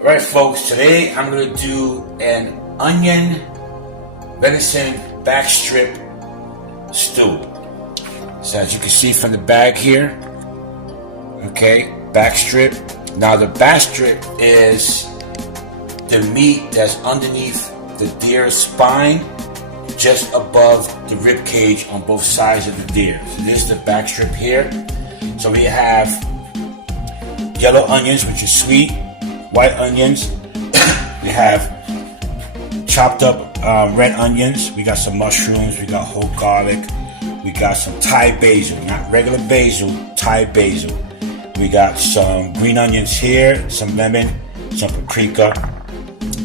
Alright folks, today I'm going to do an onion venison back strip stew. So as you can see from the bag here, okay, back strip. Now the back strip is the meat that's underneath the deer's spine, just above the rib cage on both sides of the deer. So this is the back strip here. So we have yellow onions, which is sweet, white onions. We have chopped up red onions. We got some mushrooms. We got whole garlic. We got some Thai basil, not regular basil, Thai basil. We got some green onions here, some lemon, some paprika.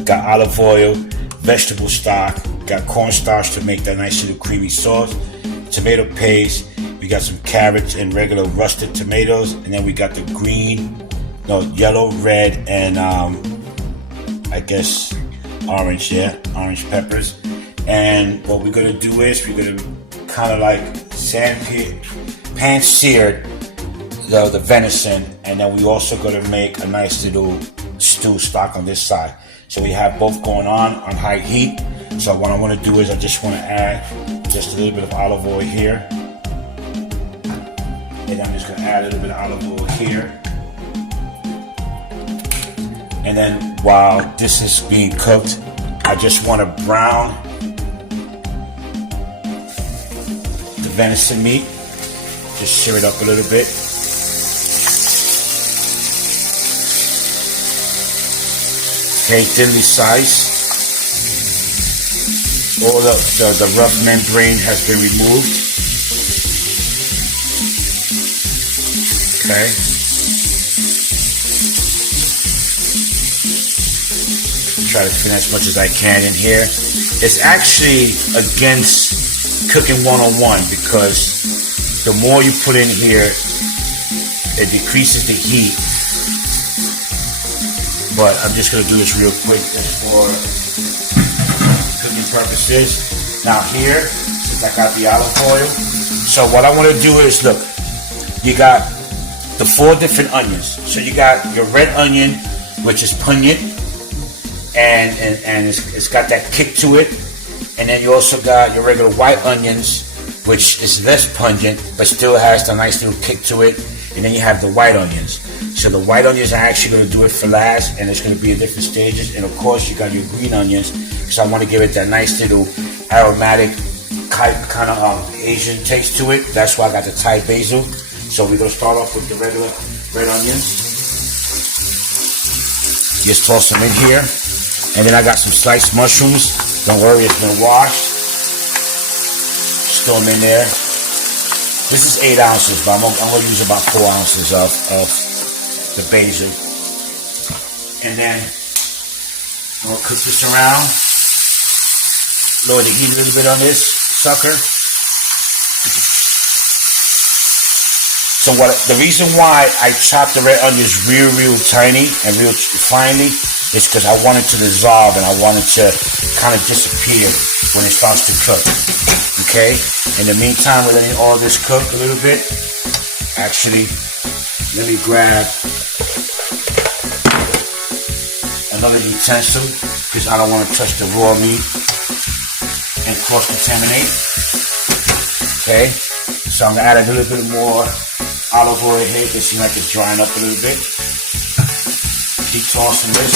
Got olive oil, vegetable stock. Got cornstarch to make that nice little creamy sauce. Tomato paste. We got some carrots and regular rusted tomatoes, and then we got the yellow, red, and I guess orange, orange peppers. And what we're gonna do is we're gonna kind of like pan sear the venison, and then we also gonna make a nice little stew stock on this side. So we have both going on high heat. So what I want to do is I just want to add just a little bit of olive oil here, and I'm just gonna add a little bit of olive oil here. And then while this is being cooked, I just want to brown the venison meat. Just sear it up a little bit. Okay, thinly sliced. All the rough membrane has been removed. Okay. Try to fit as much as I can in here. It's actually against cooking 101 because the more you put in here, it decreases the heat. But I'm just going to do this real quick just for cooking purposes. Now here, since I got the olive oil, so what I want to do is, look, you got the 4 different onions. So you got your red onion, which is pungent, and it's got that kick to it. And then you also got your regular white onions, which is less pungent, but still has the nice little kick to it. And then you have the white onions. So the white onions are actually going to do it for last, and it's going to be in different stages. And of course, you got your green onions, because I want to give it that nice little aromatic kind of Asian taste to it. That's why I got the Thai basil. So we're going to start off with the regular red onions. Just toss them in here. And then I got some sliced mushrooms. Don't worry, it's been washed. Just throw them in there. This is 8 ounces, but I'm going to use about 4 ounces of the basil. And then I'm going to cook this around. Lower the heat a little bit on this sucker. So the reason why I chop the red onions real tiny and real finely is because I want it to dissolve and I want it to kind of disappear when it starts to cook. Okay? In the meantime, we're letting all this cook a little bit. Actually, let me grab another utensil because I don't want to touch the raw meat and cross-contaminate. Okay? So I'm going to add a little bit more olive oil here. It seems like it's drying up a little bit. Keep tossing this.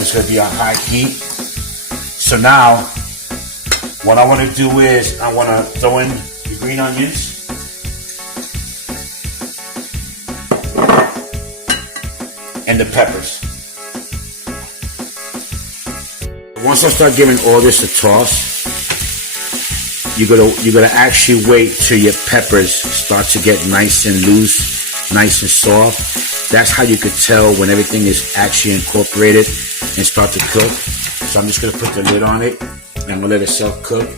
It's going to be on high heat. So now, what I want to do is I want to throw in the green onions. And the peppers. Once I start giving all this a toss, you're gonna actually wait till your peppers start to get nice and loose, nice and soft. That's how you could tell when everything is actually incorporated and start to cook. So I'm just gonna put the lid on it and I'm gonna let it self-cook.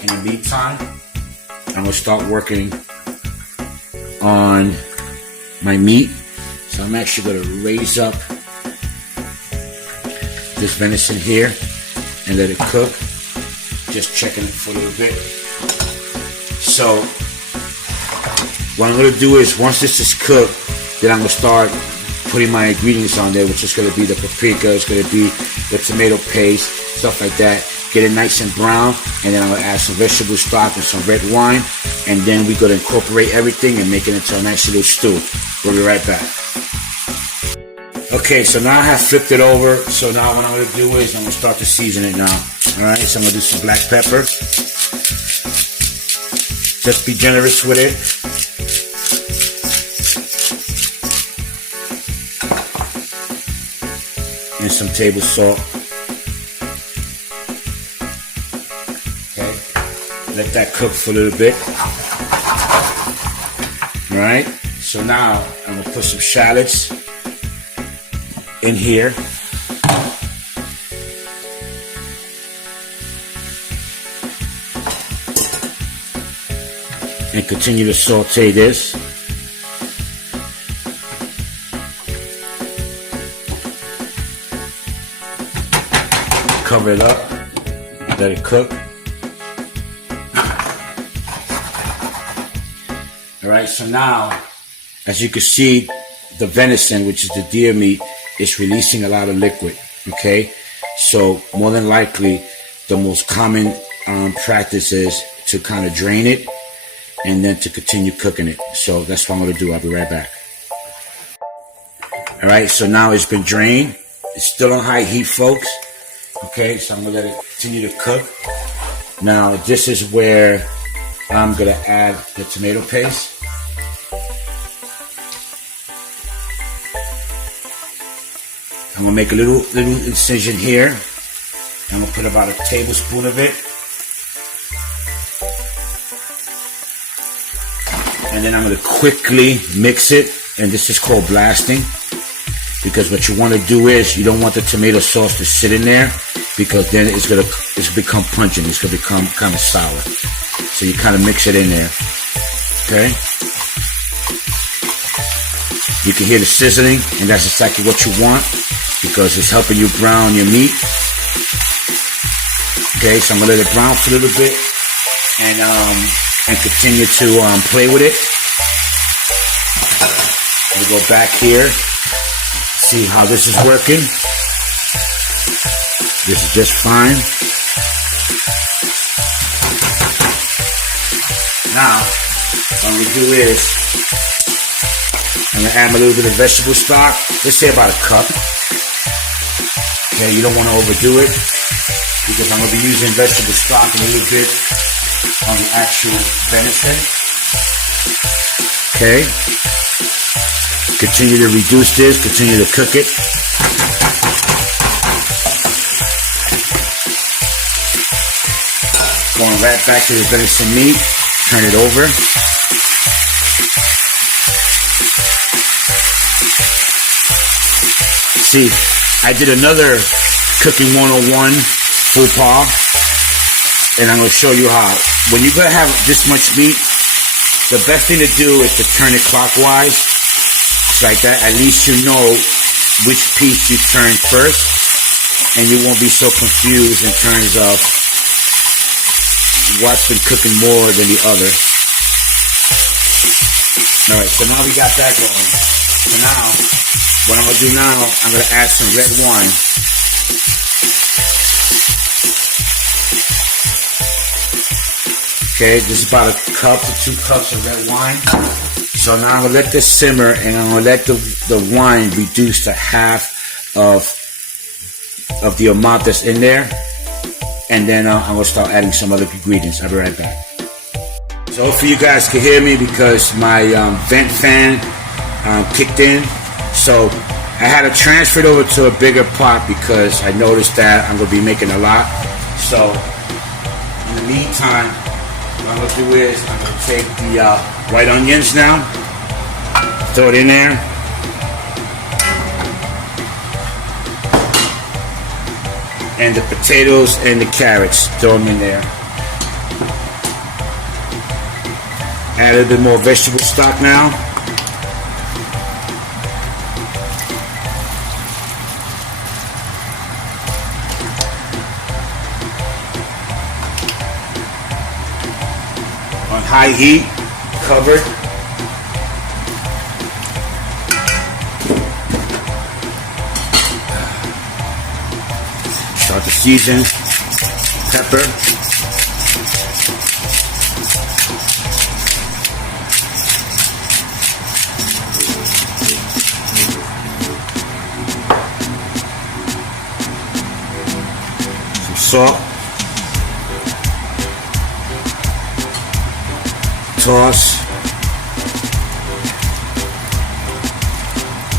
In the meantime, I'm gonna start working on my meat. So I'm actually gonna raise up this venison here and let it cook. Just checking it for a little bit. So what I'm going to do is once this is cooked, then I'm going to start putting my ingredients on there, which is going to be the paprika, it's going to be the tomato paste, stuff like that. Get it nice and brown, and then I'm going to add some vegetable stock and some red wine, and then we're going to incorporate everything and make it into a nice little stew. We'll be right back. Okay, so now I have flipped it over. So now what I'm going to do is I'm going to start to season it now. Alright, so I'm going to do some black pepper. Just be generous with it. And some table salt. Okay, let that cook for a little bit. Alright, so now I'm going to put some shallots in here. And continue to saute this. Cover it up, let it cook. Alright, so now, as you can see, the venison, which is the deer meat, is releasing a lot of liquid, okay? So, more than likely, the most common practice is to kind of drain it and then to continue cooking it. So, that's what I'm going to do. I'll be right back. Alright, so now it's been drained. It's still on high heat, folks. Okay, so I'm going to let it continue to cook. Now, this is where I'm going to add the tomato paste. I'm going to make a little incision here. I'm going to put about a tablespoon of it. And then I'm going to quickly mix it. And this is called blasting. Because what you want to do is, you don't want the tomato sauce to sit in there, because then it's become pungent. It's going to become kind of sour. So you kind of mix it in there. Okay? You can hear the sizzling, and that's exactly what you want, because it's helping you brown your meat. Okay, so I'm going to let it brown for a little bit, and continue to play with it. We'll go back here. See how this is working. This is just fine. Now, what I'm going to do is, I'm going to add a little bit of vegetable stock. Let's say about a cup. Okay, you don't want to overdo it, because I'm going to be using vegetable stock a little bit on the actual venison. Okay. Continue to reduce this, continue to cook it. Going right back to the venison meat, turn it over. See, I did another cooking 101 faux pas, and I'm going to show you how. When you're going to have this much meat, the best thing to do is to turn it clockwise. Like that, at least you know which piece you turn first, and you won't be so confused in terms of what's been cooking more than the other. Alright, so now we got that going. So now, what I'm going to do now, I'm going to add some red wine. Okay, this is about a cup to 2 cups of red wine. So now I'm going to let this simmer, and I'm going to let the wine reduce to half of the amount that's in there. And then I'm going to start adding some other ingredients. I'll be right back. So hopefully you guys can hear me, because my vent fan kicked in. So I had to transfer it over to a bigger pot, because I noticed that I'm going to be making a lot. So in the meantime, what I'm going to do is I'm going to take the white onions now, throw it in there, and the potatoes and the carrots, throw them in there. Add a little bit more vegetable stock now. On high heat, covered. Start to season. Pepper. Some salt. Toss.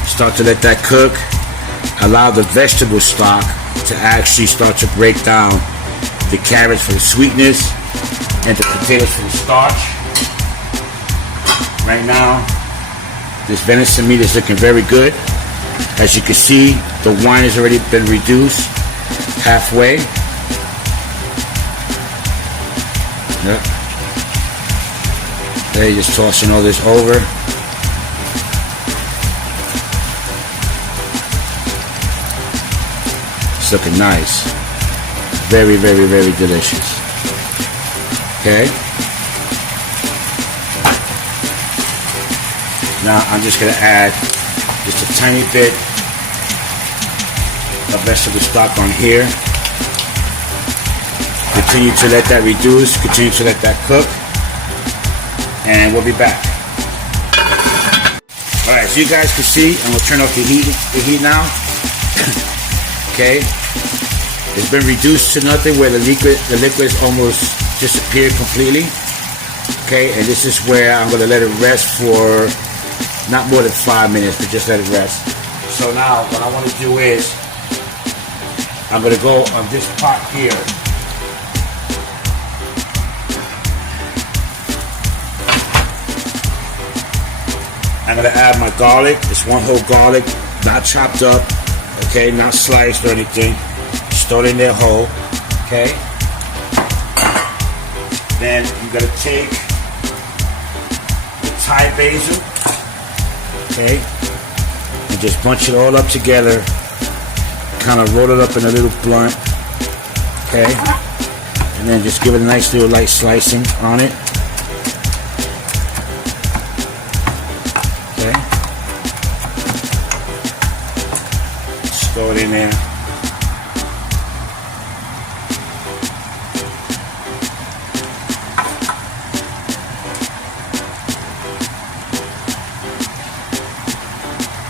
Start to let that cook. Allow the vegetable stock to actually start to break down the carrots for the sweetness and the potatoes for the starch. Right now, this venison meat is looking very good. As you can see, the wine has already been reduced halfway. Yep. There, you're just tossing all this over. It's looking nice. Very, very, very delicious. Okay. Now I'm just gonna add just a tiny bit of vegetable stock on here. Continue to let that reduce. Continue to let that cook. And we'll be back. Alright, so you guys can see, I'm gonna turn off the heat now. Okay. It's been reduced to nothing where the liquid almost disappeared completely. Okay, and this is where I'm gonna let it rest for not more than 5 minutes, but just let it rest. So now what I want to do is I'm gonna go on this pot here. I'm gonna add my garlic. It's one whole garlic, not chopped up, okay, not sliced or anything. Just throw it in there whole, okay. Then you're gonna take the Thai basil, okay, and just bunch it all up together. Kind of roll it up in a little blunt, okay, and then just give it a nice little light slicing on it. Throw it in there.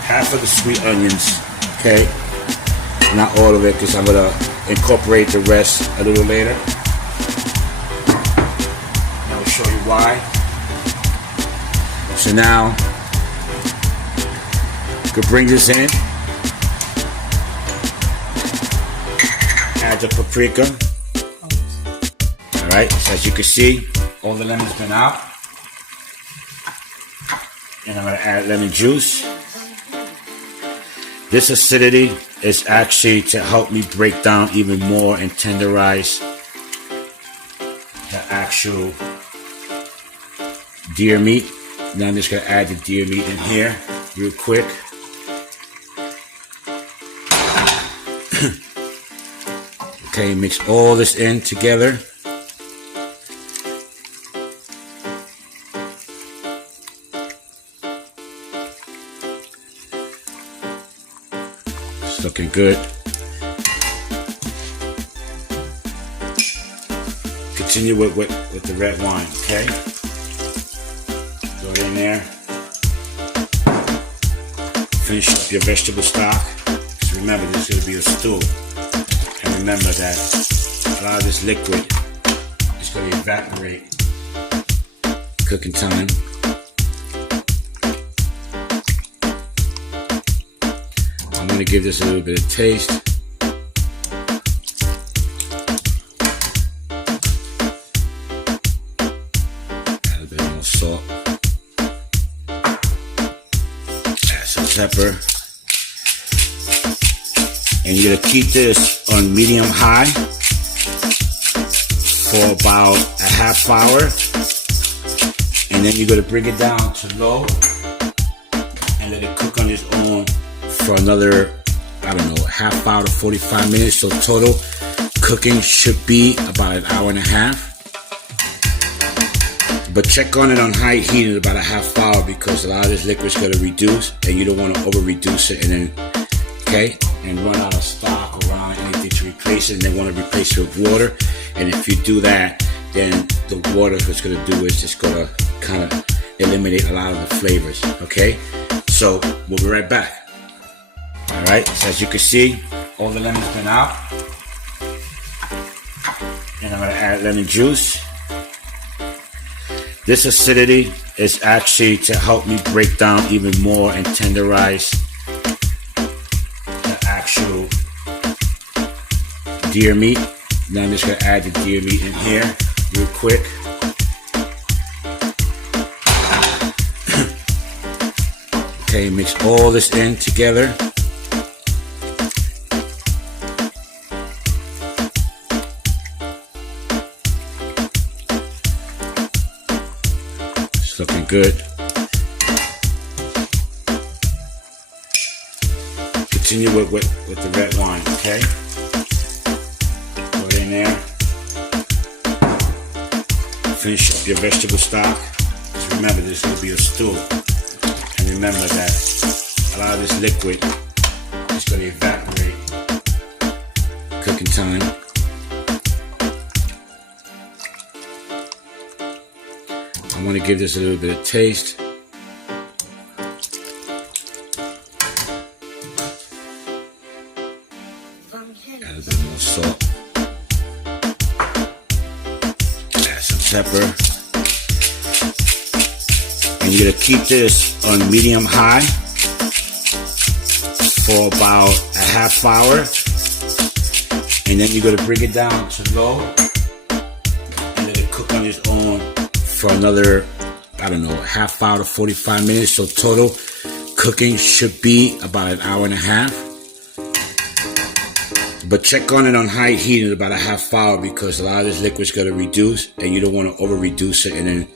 Half of the sweet onions, okay? Not all of it, because I'm gonna incorporate the rest a little later. And I'll show you why. So now, you can bring this in. Add the paprika. Alright, so as you can see, all the lemon's been out. And I'm going to add lemon juice. This acidity is actually to help me break down even more and tenderize the actual deer meat. Now I'm just going to add the deer meat in here real quick. Okay, mix all this in together. It's looking good. Continue with the red wine, okay? Throw it in there. Finish up your vegetable stock. Just remember, this is going to be a stew. And remember that a lot of this liquid is going to evaporate. Cooking time. I'm going to give this a little bit of taste. Add a bit more salt. Add some pepper. And you're going to keep this on medium high for about a half hour. And then you're going to bring it down to low and let it cook on its own for another, I don't know, half hour to 45 minutes. So total cooking should be about an hour and a half. But check on it on high heat in about a half hour because a lot of this liquid is going to reduce and you don't want to over reduce it. And then, okay. and run out of stock around anything to replace it, and they want to replace it with water. And if you do that, then the water what's going to do is just going to kind of eliminate a lot of the flavors. Okay, so we'll be right back. All right, so as you can see, all the lemon's been out, and I'm going to add lemon juice. This acidity is actually to help me break down even more and tenderize the actual deer meat. Now I'm just going to add the deer meat in here real quick. Okay, mix all this in together. It's looking good. Continue with the red wine, okay? Put it in there. Finish up your vegetable stock. Just remember, this will be a stew. And remember that a lot of this liquid is going to evaporate. Cooking time. I want to give this a little bit of taste. Add a bit more salt. Add some pepper. And you're going to keep this on medium high for about a half hour. And then you're going to bring it down to low. And let it cook on its own for another, I don't know, half hour to 45 minutes. So total cooking should be about an hour and a half. But check on it on high heat in about a half hour, because a lot of this liquid is going to reduce, and you don't want to over reduce it and then,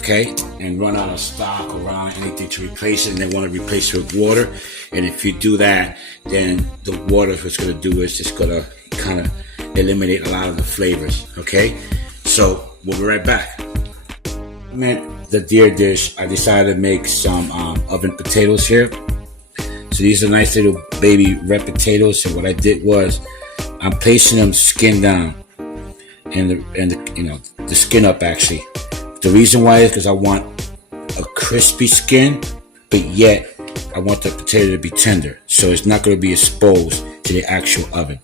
okay, and run out of stock around anything to replace it, and they want to replace it with water. And if you do that, then the water what's going to do is just going to kind of eliminate a lot of the flavors. Okay, so we'll be right back. The deer dish, I decided to make some oven potatoes here. So these are nice little baby red potatoes. So what I did was I'm placing them skin down and the skin up actually. The reason why is because I want a crispy skin, but yet I want the potato to be tender, so it's not going to be exposed to the actual oven.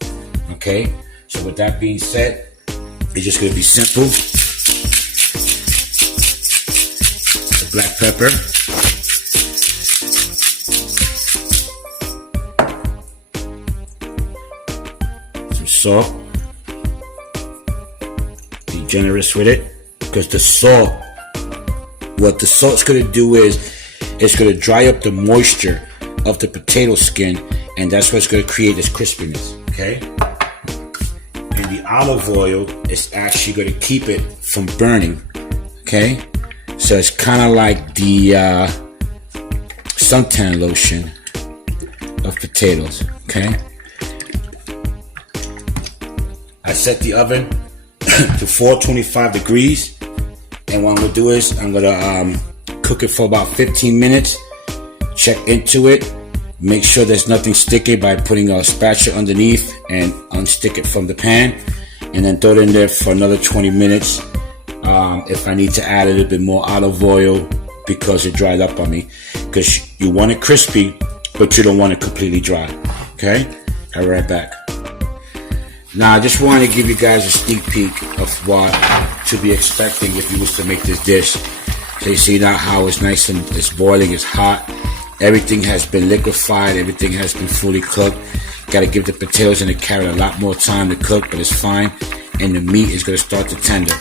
Okay. So with that being said, it's just going to be simple. The black pepper. Salt. Be generous with it, because the salt, what the salt's going to do is it's going to dry up the moisture of the potato skin, and that's what's going to create this crispiness. Okay, and the olive oil is actually going to keep it from burning. Okay, so it's kind of like the suntan lotion of potatoes. Okay, I set the oven to 425 degrees, and what I'm going to do is I'm going to cook it for about 15 minutes. Check into it. Make sure there's nothing sticky by putting a spatula underneath and unstick it from the pan, and then throw it in there for another 20 minutes. If I need to add a little bit more olive oil because it dried up on me, because you want it crispy, but you don't want it completely dry. Okay, I'll be right back. Now, I just want to give you guys a sneak peek of what to be expecting if you was to make this dish. So you see now how it's nice and it's boiling, it's hot. Everything has been liquefied, everything has been fully cooked. Got to give the potatoes and the carrot a lot more time to cook, but it's fine. And the meat is going to start to tender.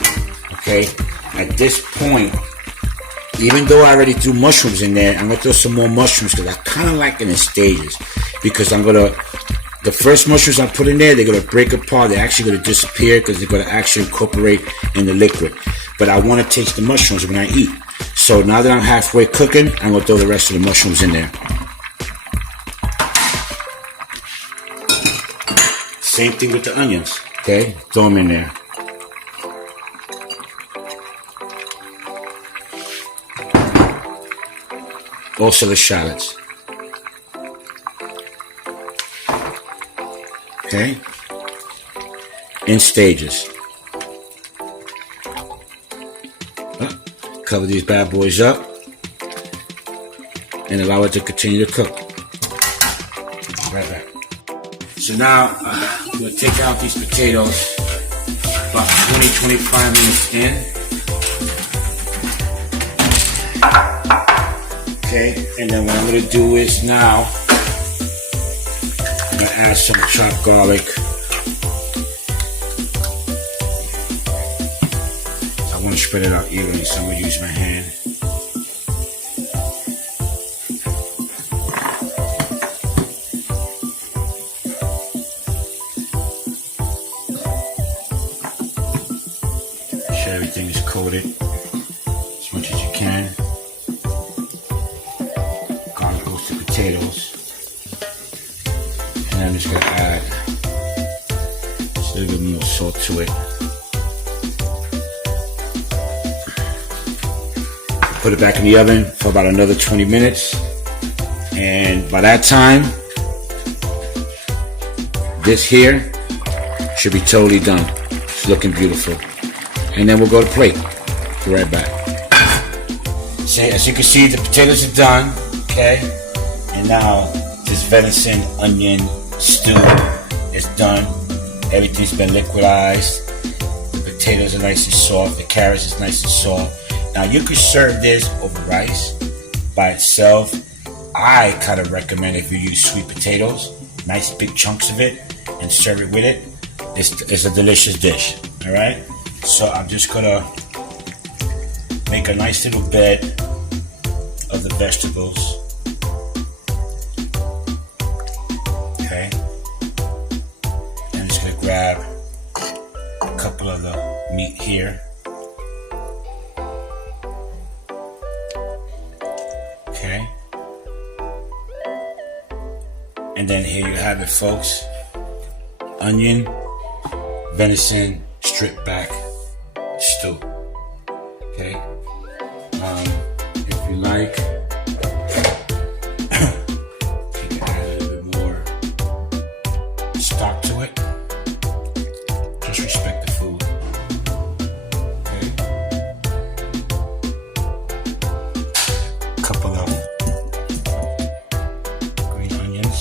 Okay, at this point, even though I already threw mushrooms in there, I'm going to throw some more mushrooms because I kind of like it in stages. Because the first mushrooms I put in there, they're going to break apart. They're actually going to disappear because they're going to actually incorporate in the liquid. But I want to taste the mushrooms when I eat. So now that I'm halfway cooking, I'm going to throw the rest of the mushrooms in there. Same thing with the onions. Okay, throw them in there. Also the shallots. Okay? In stages. Cover these bad boys up and allow it to continue to cook. Right back. So now I'm going to take out these potatoes about 20-25 minutes in. Okay, and then what I'm going to do is now I'm going to add some chopped garlic. I want to spread it out evenly, so I'm going to use my hand. Make sure everything is coated as much as you can. Garlic goes to potatoes. And I'm just going to add just a little bit more salt to it. Put it back in the oven for about another 20 minutes. And by that time, this here should be totally done. It's looking beautiful. And then we'll go to plate. Be right back. See, as you can see, the potatoes are done. Okay? And now this venison onion stew is done. Everything's been liquidized. The potatoes are nice and soft. The carrots is nice and soft. Now you could serve this over rice by itself. I kind of recommend if you use sweet potatoes, nice big chunks of it, and serve it with it. It's a delicious dish. All right. So I'm just gonna make a nice little bed of the vegetables. Okay. And I'm just gonna grab a couple of the meat here. Okay. And then here you have it, folks. Onion, venison, stripped back stew. Okay. If you like, you can add a little bit more stock to it. Just respect the food. Okay. A couple of green onions.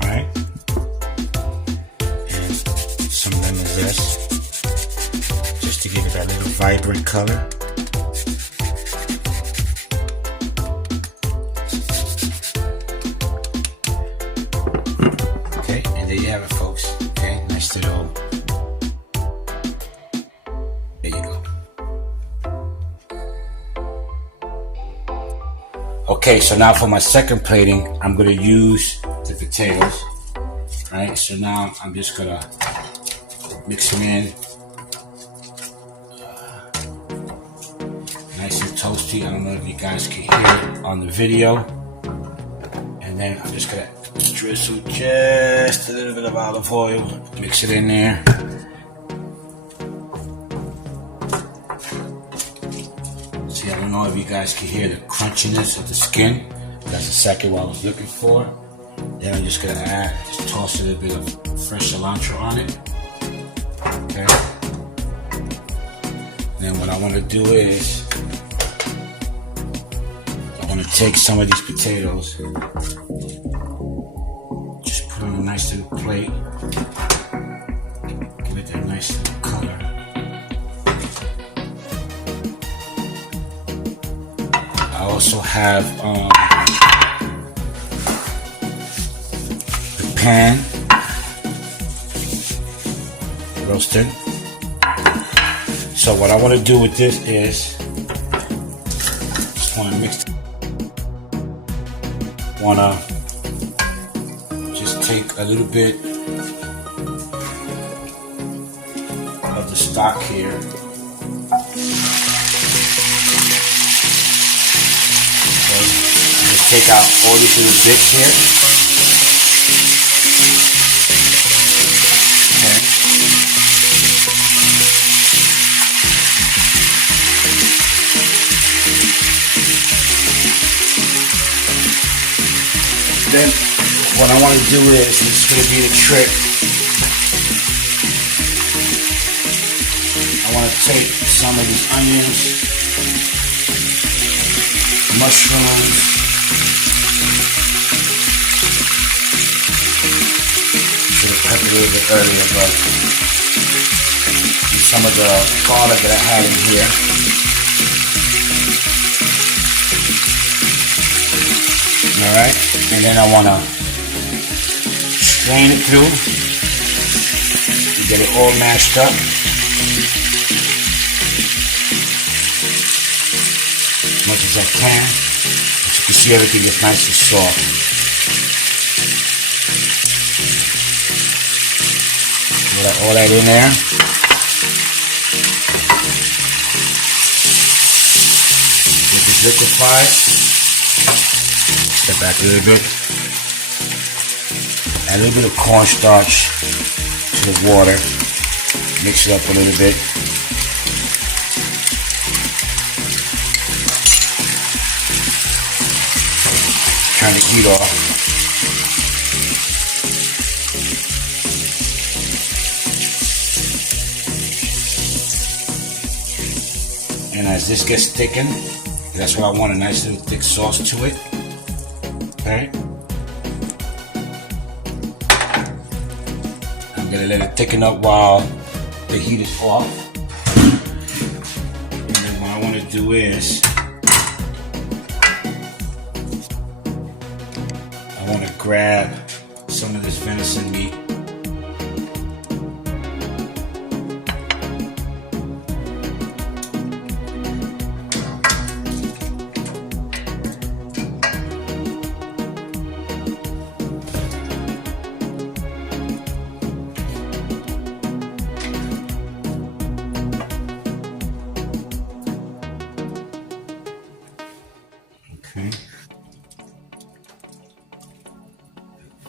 Alright. And some lemon zest. Just to give it that little vibrant color. Okay, and there you have it, folks. Okay, nice little. There you go. Okay, so now for my second plating, I'm gonna use the potatoes. Right, so now I'm just gonna mix them in. Nice and toasty. I don't know if you guys can hear it on the video. And then I'm just gonna drizzle just a little bit of olive oil. Mix it in there. See, I don't know if you guys can hear the crunchiness of the skin. That's exactly what I was looking for. Then I'm just gonna just toss a little bit of fresh cilantro on it. Okay. Then what I want to do is I want to take some of these potatoes, just put on a nice little plate, give it that nice little color. I also have the pan roasted. So what I want to do with this is just want to mix. Want to just take a little bit of the stock here. Okay. Just take out all these little bits here. Okay. Then what I want to do is, this is going to be the trick. I want to take some of these onions, mushrooms, should have cut it a little bit earlier, but some of the garlic that I had in here. Alright, and then I want to strain it through, get it all mashed up. As much as I can. As you can see, everything is nice and soft. Put all that in there. Get this liquefied. Step back a little bit. Add a little bit of cornstarch to the water. Mix it up a little bit. Turn the heat off. And as this gets thickened, that's what I want, a nice little thick sauce to it. Okay. I'm gonna let it thicken up while the heat is off. And then what I want to do is I want to grab some of this venison meat. Okay.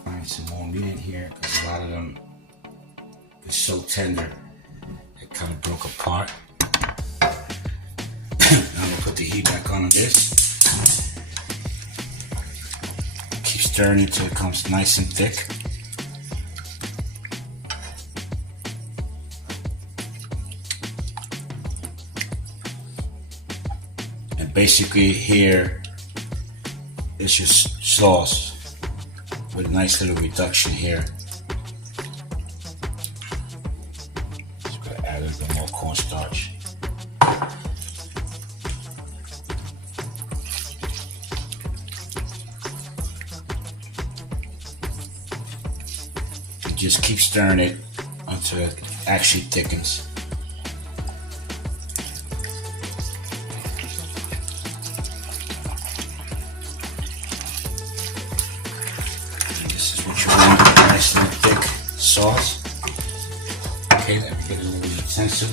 Find some more meat in here because a lot of them is so tender it kind of broke apart. Now I'm gonna put the heat back on this. Keep stirring it till it comes nice and thick. And basically here it's just sauce with a nice little reduction here. Just gotta add a little bit more cornstarch. And just keep stirring it until it actually thickens. Nice and thick sauce. Okay, let me get a little utensil.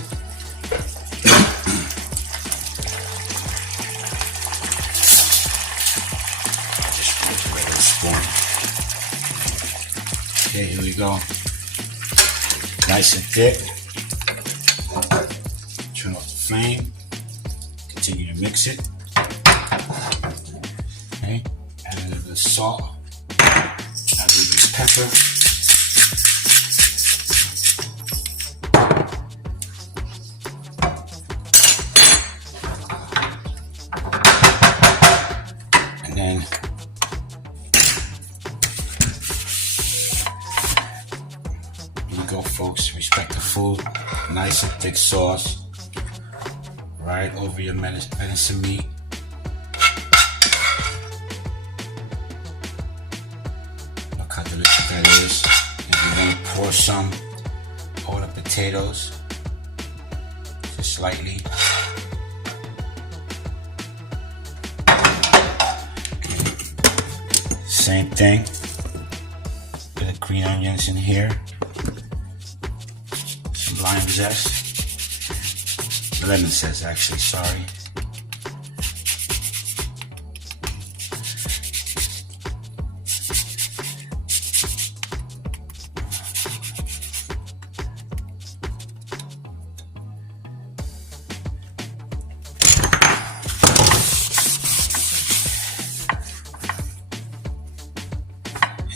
Just use a regular spoon. Okay, here we go. Nice and thick. Turn off the flame. Continue to mix it. Okay, add a little bit of salt. Add a little bit of pepper. And then here you go, folks. Respect the food. Nice and thick sauce. Right over your venison meat. Look how delicious that is. And you're gonna pour some over the potatoes, just slightly. Same thing. Bit of green onions in here. Some lime zest. Lemon zest, actually, sorry.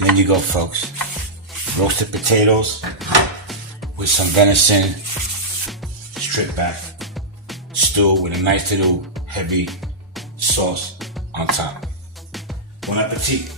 And there you go, folks. Roasted potatoes with some venison strip back stew with a nice little heavy sauce on top. Bon appetit.